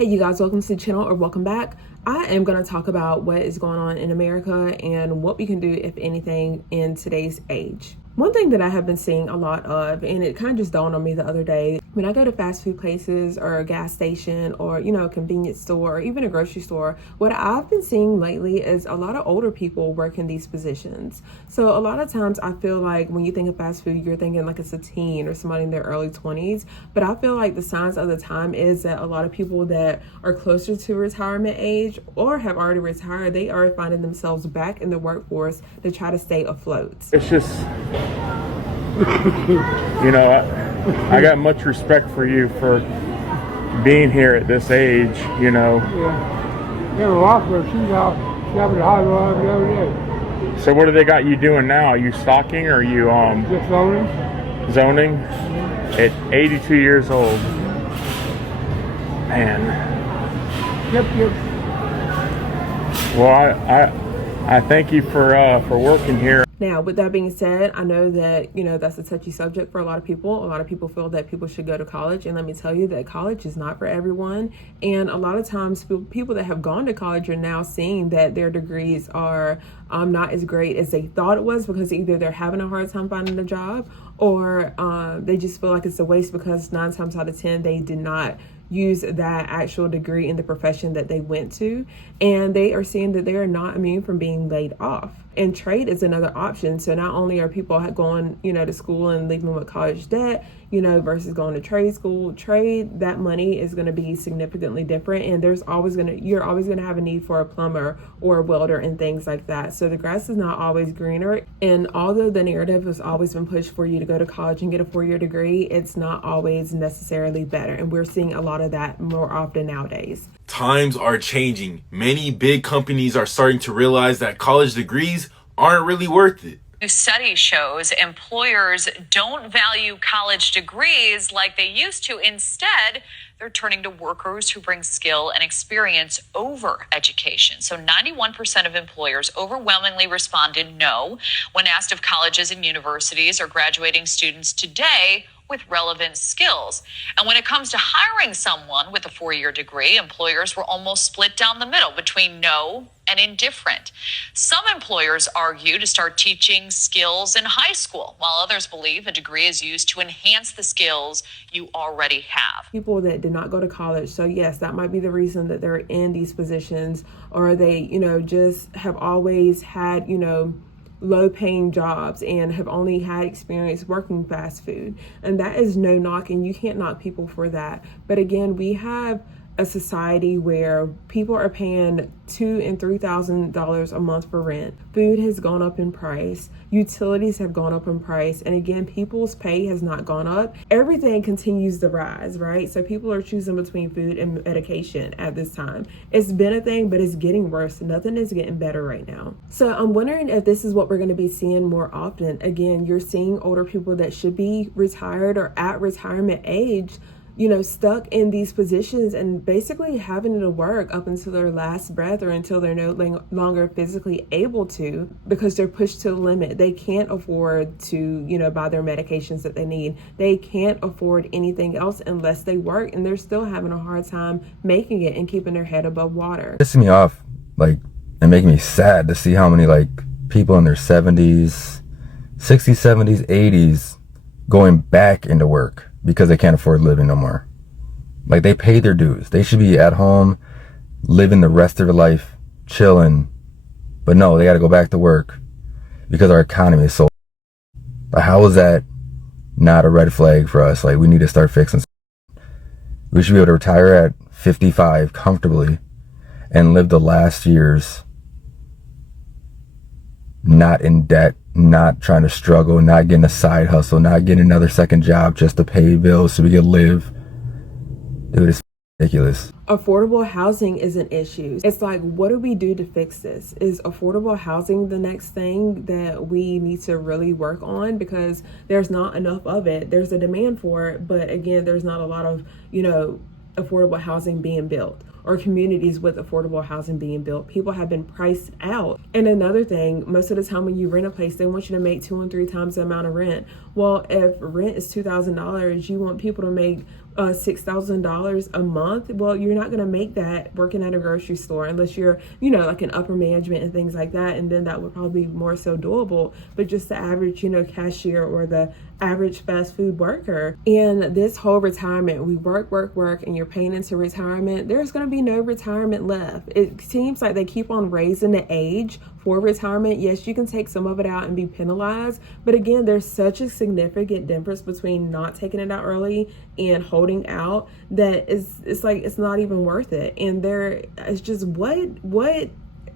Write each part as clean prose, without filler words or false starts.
Hey you guys, welcome to the channel or welcome back. I am going to talk about what is going on in America and what we can do, if anything, in today's age. One thing that I have been seeing a lot of, and it kind of just dawned on me the other day, when I go to fast food places or a gas station or, a convenience store or even a grocery store, what I've been seeing lately is a lot of older people work in these positions. So a lot of times I feel like when you think of fast food, you're thinking like it's a teen or somebody in their early 20s. But I feel like the signs of the time is that a lot of people that are closer to retirement age or have already retired, they are finding themselves back in the workforce to try to stay afloat. It's just, I got much respect for you for being here at this age, Yeah. Never lost her. She's out shopping at Hollywood the other day. So what do they got you doing now? Are you stocking or are you Just zoning. zoning? At 82 years old. Man. Yep. Well, I thank you for working here. Now, with that being said, I know that, that's a touchy subject for a lot of people. A lot of people feel that people should go to college. And let me tell you that college is not for everyone. And a lot of times people that have gone to college are now seeing that their degrees are not as great as they thought it was, because either they're having a hard time finding a job or they just feel like it's a waste because 9 times out of 10, they did not use that actual degree in the profession that they went to, and they are seeing that they are not immune from being laid off. And trade is another option. So not only are people going, to school and leaving with college debt, versus going to trade school, that money is going to be significantly different. And you're always going to have a need for a plumber or a welder and things like that. So the grass is not always greener. And although the narrative has always been pushed for you to go to college and get a 4-year degree, it's not always necessarily better. And we're seeing a lot of that more often nowadays. Times are changing. Many big companies are starting to realize that college degrees aren't really worth it. New study shows employers don't value college degrees like they used to. Instead, they're turning to workers who bring skill and experience over education. So 91% of employers overwhelmingly responded no when asked if colleges and universities are graduating students today with relevant skills. And when it comes to hiring someone with a 4-year degree, employers were almost split down the middle between no and indifferent. Some employers argue to start teaching skills in high school, while others believe a degree is used to enhance the skills you already have. People that did not go to college, so yes, that might be the reason that they're in these positions, or they, just have always had, low paying jobs and have only had experience working fast food. And that is no knock, and you can't knock people for that. But again, we have a society where people are paying $2,000 and $3,000 a month for rent. Food has gone up in price. Utilities have gone up in price. And again, people's pay has not gone up. Everything continues to rise, right? So people are choosing between food and medication at this time. It's been a thing, but it's getting worse. Nothing is getting better right now. So I'm wondering if this is what we're going to be seeing more often. Again, you're seeing older people that should be retired or at retirement age, stuck in these positions and basically having to work up until their last breath or until they're no longer physically able to, because they're pushed to the limit. They can't afford to, buy their medications that they need. They can't afford anything else unless they work, and they're still having a hard time making it and keeping their head above water. Pissing me off, and making me sad to see how many, people in their 70s, 60s, 70s, 80s going back into work because they can't afford living no more. They paid their dues. They should be at home, living the rest of their life, chilling. But no, they got to go back to work because our economy is so. But how is that not a red flag for us? We need to start fixing. We should be able to retire at 55 comfortably and live the last years not in debt, not trying to struggle, not getting a side hustle, not getting another second job just to pay bills so we can live. Dude, it's ridiculous. Affordable housing is an issue. It's what do we do to fix this? Is affordable housing the next thing that we need to really work on? Because there's not enough of it. There's a demand for it, but again, there's not a lot of, affordable housing being built, or communities with affordable housing being built. People have been priced out. And another thing, most of the time when you rent a place, they want you to make 2 and 3 times the amount of rent. Well, if rent is $2,000, you want people to make $6,000 a month. Well, you're not going to make that working at a grocery store unless you're, you know, like in upper management and things like that. And then that would probably be more so doable. But just the average, you know, cashier or the average fast food worker. And this whole retirement, we work, and you're paying into retirement, there's going to be no retirement left. It seems like they keep on raising the age for retirement. Yes, you can take some of it out and be penalized, but again, there's such a significant difference between not taking it out early and holding out that it's like it's not even worth it. And there is just what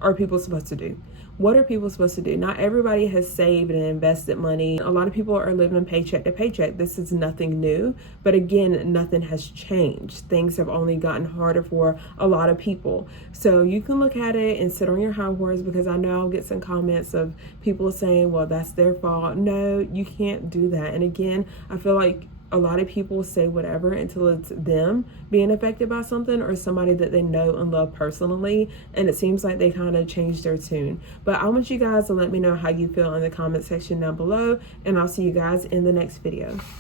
are people supposed to do? What are people supposed to do? Not everybody has saved and invested money. A lot of people are living paycheck to paycheck. This is nothing new, but again, nothing has changed. Things have only gotten harder for a lot of people. So you can look at it and sit on your hind quarters, because I know I'll get some comments of people saying, well, that's their fault. No, you can't do that. And again, I feel like a lot of people say whatever until it's them being affected by something or somebody that they know and love personally, and it seems like they kind of changed their tune. But I want you guys to let me know how you feel in the comment section down below, and I'll see you guys in the next video.